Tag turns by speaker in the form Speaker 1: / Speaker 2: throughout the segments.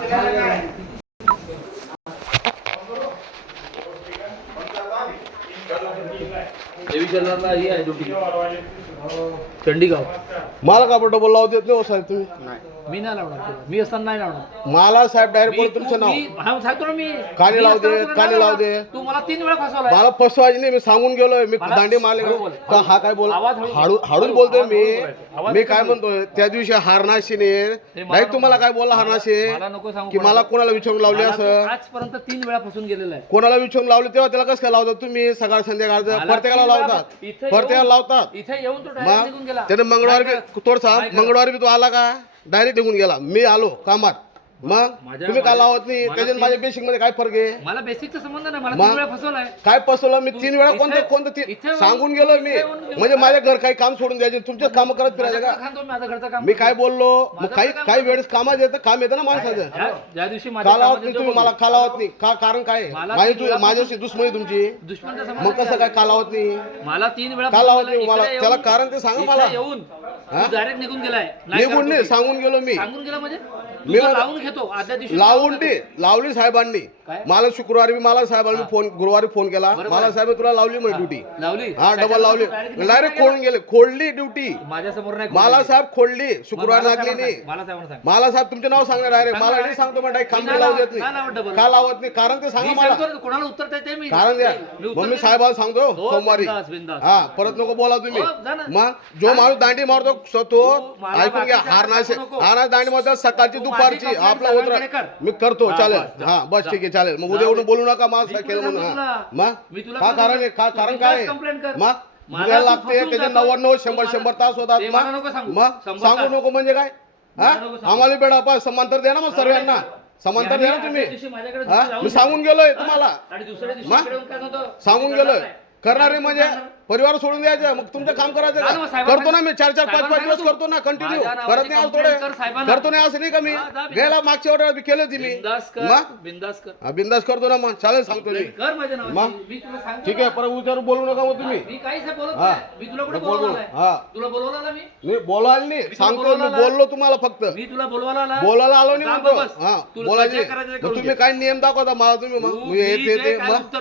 Speaker 1: चंडीगाव
Speaker 2: मला का बरं डबल लावू देत नाही हो साहेब तुम्ही?
Speaker 1: मी नाही लावणार, मी असताना नाही लावणार.
Speaker 2: मला साहेब डायरेक्ट बोल तुमचं नाव
Speaker 1: सांगतो ना मी.
Speaker 2: काने लावू दे, काने लावू दे.
Speaker 1: तू मला 3 वेळा फसवलाय.
Speaker 2: मला फसवायची नाही, मी सांगून गेलोय. मी दांडी मारले का हा काय बोल हाडून बोलतोय मी काय म्हणतोय त्या दिवशी हारनाशी नाही तुम्हाला काय बोलला हारनाशी
Speaker 1: मला नको सांगू
Speaker 2: की मला कोणाला विचारून लावले असं.
Speaker 1: आजपर्यंत 3 वेळा फसून गेलेला आहे.
Speaker 2: कोणाला विचारून लावले तेव्हा त्याला कसं काय लावतात तुम्ही? सकाळ संध्याकाळ प्रत्येकाला लावतात, प्रत्येकाला लावतात.
Speaker 1: इथे येऊन तो डायरेक्ट निघून गेला.
Speaker 2: त्याने मंगळवारी बी थोडसा मंगळवारी बी तो आला का डायरेक्ट निघून गेला. मी आलो कामात, मग तुम्ही काय लावत नाही? त्याच्यात माझ्या बेसिक मध्ये काय फरक आहे?
Speaker 1: मला बेसिकचा संबंध नाही. मला 3 वेळा फसवलाय.
Speaker 2: काय फसवलं मी? 3 वेळा कोणतं सांगून गेलो मी. म्हणजे माझ्या घर काही काम सोडून द्यायचे, तुमचे काम करत फिरायचे का?
Speaker 1: माझं घरचं काम
Speaker 2: मी काय बोललो? मग काही वेळेस कामात येतं, काम येतं ना माणसाचं.
Speaker 1: ज्या दिवशी
Speaker 2: का लावत नाही तुम्ही मला? का लावत नाही? का कारण काय? माझ्याशी दुश्मनी तुमची. मग कसं काय का लावत नाही?
Speaker 1: मला 3 वेळा
Speaker 2: का लावत नाही मला? त्याला कारण ते सांगा मला.
Speaker 1: येऊन डायरेक्ट निघून गेलाय.
Speaker 2: निघून नाही, सांगून गेलो मी.
Speaker 1: सांगून गेला म्हणजे
Speaker 2: मी
Speaker 1: लावून घेतो. आदल्या दिवशी
Speaker 2: लावली साहेबांनी मला. शुक्रवारी मला साहेबांनी गुरुवारी फोन केला. मला साहेब तुला लावली म्हणजे ड्युटी
Speaker 1: लावली.
Speaker 2: हा डबल लावली. डायरेक्ट खोडून गेले. खोडली ड्युटी
Speaker 1: माझ्या समोर नाही.
Speaker 2: मला साहेब खोडली. शुक्रवार लागली नाही. मला साहेब तुमचे नाव सांगणार डायरेक्ट. मला नाही सांगतो मग डायरेक्ट खांबे लावू देत नाही. का लावत नाही? कारण ते सांगा मला.
Speaker 1: कोणाला उत्तर देते मी?
Speaker 2: कारण द्या. मग मी साहेबाला सांगतो सोमवारी. हा परत नको बोला तुम्ही. मग जो माणूस दांडी मारतो तो ऐकून घ्या. हारनाश दांडी मारतात सकाळची दुपारची. आपला उतरा मी करतो. चालेल. हा बस ठीक आहे चालेल. मग उद्या येऊन बोलू नका मला केलं म्हणून. मग का कारण आहे? का कारण काय? मग उद्या लागते त्याचे 99 100 तास होतात. मग सांगू नको म्हणजे काय? हा आम्हाला बेडा पा समांतर द्या ना मग सर्वांना. समांतर द्या ना तुम्ही. मी सांगून गेलोय तुम्हाला. सांगून गेलोय करणारे म्हणजे परिवार सोडून द्यायचं. मग तुमचं काम करायचं का? करतो ना मी 4-4 5-5 दिवस करतो ना कंटिन्यू. करत नाही आज थोडे करतो नाही असं नाही का? मी गेला मागच्या ऑर्डर केली होती मी. बिंदास करतो ना मग. चालेल सांगतो मी. मग ठीक आहे परत उद्या बोलू नका मग तुम्ही. मी बोलायला नाही सांगतो. मी बोललो तुम्हाला फक्त बोलायला आलो नाही म्हणतो. हा बोलायचे तुम्ही काय नियम दाखवता मला तुम्ही. मग येते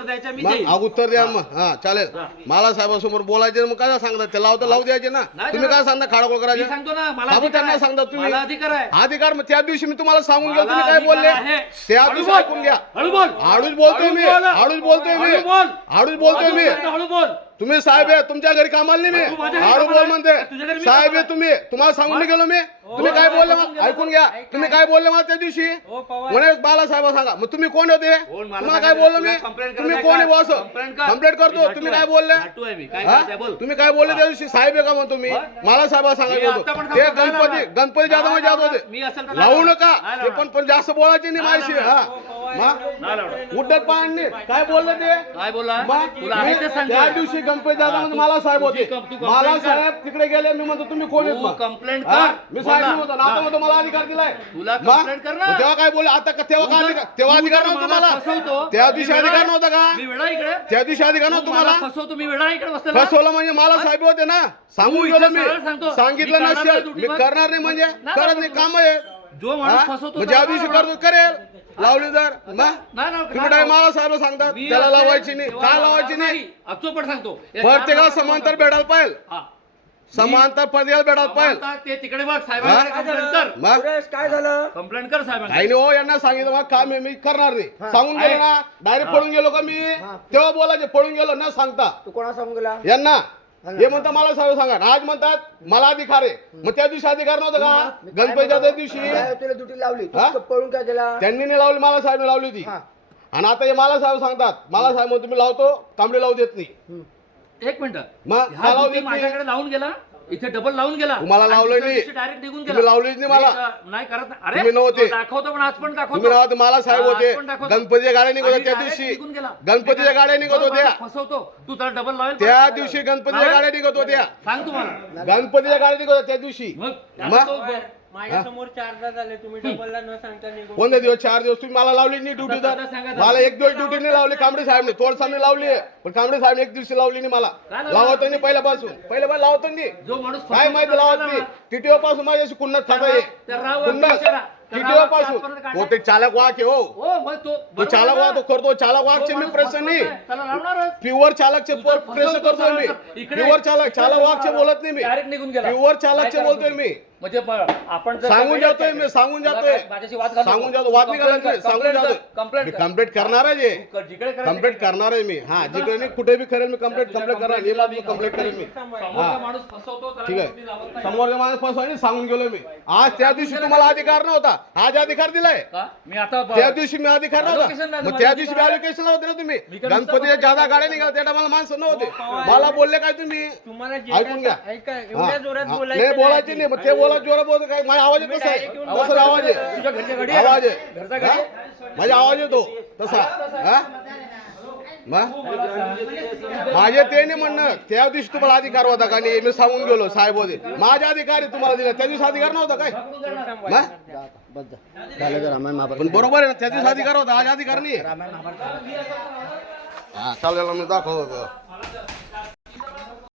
Speaker 2: मग उत्तर द्या मग. हा चालेल. मला साहेबांसमोर बोलायचे मग काय सांगता? ते लावता लावू द्यायचे ना. तुम्ही काय सांगता? खाडाखोळ करायचे त्यांना सांगता तुम्ही. अधिकार मग त्या दिवशी मी तुम्हाला सांगून गेलो. तुम्ही काय बोलले त्या दिवशी ऐकून घ्या. हळूच बोलतोय मी. हळूच बोलतोय मी. हळूच बोलतोय मी. तुम्ही साहेब आहे तुमच्या घरी कामाला नाही मी. हळू बोल म्हणते साहेब आहे तुम्ही. तुम्हाला सांगून गेलो मी. तुम्ही काय बोलले मग ऐकून घ्या. तुम्ही काय बोलले मला त्या दिवशी म्हणे बालासाहेब सांगा. मग तुम्ही कोण होते? तुम्हाला काय बोललो मी? तुम्ही कोण आहे असं कंप्लेंट करतो. तुम्ही काय बोलले? तुम्ही काय बोलले त्या दिवशी? साहेब आहे का म्हणतो मी. मला साहेब सांगायचं होतं. ते गणपती जाधव जात होते. लावू नका ते पण जास्त बोलायचे नाही माझी. हा उड्डाण पाणी काय बोलले ते?
Speaker 1: काय बोलला?
Speaker 2: त्या दिवशी गणपती दादा मला साहेब होते. मला साहेब तिकडे गेले. मी म्हणतो तुम्ही कोण आहेत?
Speaker 1: कंप्लेंट कर.
Speaker 2: मी साहेब होतो ना. आता म्हणतो मला अधिकार दिलाय.
Speaker 1: तुला कंप्लेंट कर ना.
Speaker 2: तेव्हा काय बोलले? आता तेव्हा अधिकार नव्हता तुम्हाला. त्या दिवशी अधिकार नव्हता का? त्या दिवशी अधिकार नव्हता तुम्हाला. फसवलं म्हणजे मला साहेब होते ना. सांगून गेलो मी. सांगितलं नसेल मी करणार नाही म्हणजे करत नाही. काम आहे
Speaker 1: जो माणूस फसवतो
Speaker 2: ज्या दिवशी करतो करेल. लावली तर तुम्ही मला साहेब सांगतात त्याला लावायची नाही. का लावायची नाही?
Speaker 1: सांगतो
Speaker 2: प्रत्येकाला समांतर भेटायला पाहिजे. समांतर पर्याय भेटायला पाहिजे.
Speaker 1: ते तिकडे बघ साहेब
Speaker 3: काय झालं?
Speaker 1: कंप्लेंट कर साहेब.
Speaker 2: काही नाही हो. यांना सांगितलं मग काम आहे मी करणार नाही. सांगून गेलो ना. डायरेक्ट पळून गेलो का मी? तेव्हा बोलायचे पळून गेलो न सांगता.
Speaker 3: तू कोणा सांगून गेला?
Speaker 2: यांना हे म्हणतात मला साहेब सांगा. आज म्हणतात मला अधिकार आहे. मग त्या दिवशी अधिकार नव्हता का? गणपतीच्या त्या दिवशी
Speaker 3: तुला ड्युटी लावली पळून काय केला?
Speaker 2: त्यांनी नाही लावली. मला साहेब लावली होती. आणि आता हे मला साहेब सांगतात. मला साहेब तुम्ही लावतो तांबडी लावू देत नाही.
Speaker 1: 1 मिनिट.
Speaker 2: मग
Speaker 1: माझ्याकडे लावून गेला. इथे डबल लावून गेला.
Speaker 2: तुम्हाला लावलं नाही.
Speaker 1: डायरेक्ट निघून गेला.
Speaker 2: तुम्ही लावलीच नाही मला.
Speaker 1: नाही करत.
Speaker 2: तुम्ही नव्हते.
Speaker 1: दाखवतो पण आज पण दाखवतो.
Speaker 2: तुम्ही नव्हते. मला साहेब होते. गणपतीच्या गाड्या निघत होत्या त्या दिवशी. गणपतीच्या गाड्या निघत होत्या.
Speaker 1: फसवतो तू त्याला डबल लावेल.
Speaker 2: त्या दिवशी गणपतीच्या गाड्या निघत होत्या.
Speaker 1: सांग तुम्हाला.
Speaker 2: गणपतीच्या गाड्या निघत होत्या त्या दिवशी.
Speaker 3: माझ्यासमोर 4दा झाले. तुम्ही डबलला न सांगता निघून.
Speaker 2: कोणत्या दिवस? 4 दिवस तुम्ही मला लावली नाही ड्युटी. तर मला 1 दिवस ड्युटी नाही लावली. कांबळे साहेबने तोडसामने लावली पण कांबळे साहेब 1 दिवशी लावली नाही. मला लावत नाही पहिल्यापासून. पहिल्यापासून लावत नाही.
Speaker 1: जो माणूस
Speaker 2: काय माहिती लावत नाही. टीटीओ पासून माझ्याशी कुन्नत खाता किती
Speaker 1: हा
Speaker 2: वेळापासून
Speaker 1: आजपर्यंत काढलाय?
Speaker 2: तो ते चालक वाघ आहे हो
Speaker 1: हो मग तो
Speaker 2: तो चालक वाघ तो करतो चालक वाघचे मी प्रश्न नाही
Speaker 1: त्याला लावणारच.
Speaker 2: प्युअर चालकचे प्रश्न करतोय मी
Speaker 1: इकडे-
Speaker 2: प्युअर चालक वाघचे बोलत नाही मी
Speaker 1: डायरेक्ट निघून गेला
Speaker 2: प्युअर चालकचे
Speaker 1: काय
Speaker 2: बोलतोय
Speaker 1: करतो?
Speaker 2: मी
Speaker 1: म्हणजे आपण जर
Speaker 2: सांगून
Speaker 1: काय
Speaker 2: जातोय मी सांगून जातोय
Speaker 1: माझ्याशी वाद घालू
Speaker 2: सांगून
Speaker 1: नको.
Speaker 2: जातो वाद नाही
Speaker 1: Complaint
Speaker 2: घालायचं
Speaker 1: कर,
Speaker 2: सांगून
Speaker 1: complaint
Speaker 2: जातोय
Speaker 1: कर, complaint
Speaker 2: मी
Speaker 1: कर.
Speaker 2: कंप्लेंट करणारच आहे
Speaker 1: जिकडे करायचं
Speaker 2: कंप्लेंट
Speaker 1: तिकडे.
Speaker 2: करणार आहे मी हा जिकडे नाही कुठे बी करेल मी कंप्लेंट करणार मी कंप्लेंट करेल मी
Speaker 1: समोरचा माणूस फसवतो त्याला
Speaker 2: ठीक
Speaker 1: नोटीस लावत
Speaker 2: आहे
Speaker 1: नाही.
Speaker 2: समोरच्या माणूस फसवायला सांगून गेलो मी आज त्या दिवशी तुम्हाला अधिकार नव्हता आज अधिकार दिलाय
Speaker 1: का? मी आता
Speaker 2: त्या दिवशी मी अधिकार
Speaker 1: Allocation
Speaker 2: नव्हता
Speaker 1: नाही,
Speaker 2: मग त्या
Speaker 1: मला
Speaker 2: दिवशी
Speaker 1: अधिकार आहे.
Speaker 2: अलोकेशनला होते ना तुम्ही
Speaker 1: मी काय
Speaker 2: गणपतीच्या
Speaker 1: नुसतं
Speaker 2: जादा गाड्या निघाल्या त्या टायमाला माणसं नव्हते मला बोलले काय तुम्ही
Speaker 3: तुम्हाला जे
Speaker 2: ऐकून घ्या
Speaker 3: काय- ऐका,
Speaker 2: हा,
Speaker 3: एवढ्या जोरात
Speaker 2: हा.
Speaker 3: बोलायचं
Speaker 2: नाही बोलायचे नाही मग ते बोला जोरात बोलतो काय माझा आवाज येतो
Speaker 3: direct येऊन
Speaker 2: कसं कसं आवाज आहे
Speaker 1: तुझ्या घरच्या गाडी आहे?
Speaker 2: आवाज आहे
Speaker 1: घरचा गाडी
Speaker 2: हा?
Speaker 1: आहे?
Speaker 2: माझा आवाज येतो तसा हा मग माझे ते नाही म्हणणं त्या दिवशी तुम्हाला अधिकार होता का नाही मी सांगून गेलो साहेब होते माझे अधिकार आहे तुम्हाला दिला त्या दिवशी अधिकार नव्हता काय मग? पण बरोबर आहे ना त्या दिवशी अधिकार होता आज अधिकार नाही हा चालेल मी दाखवतो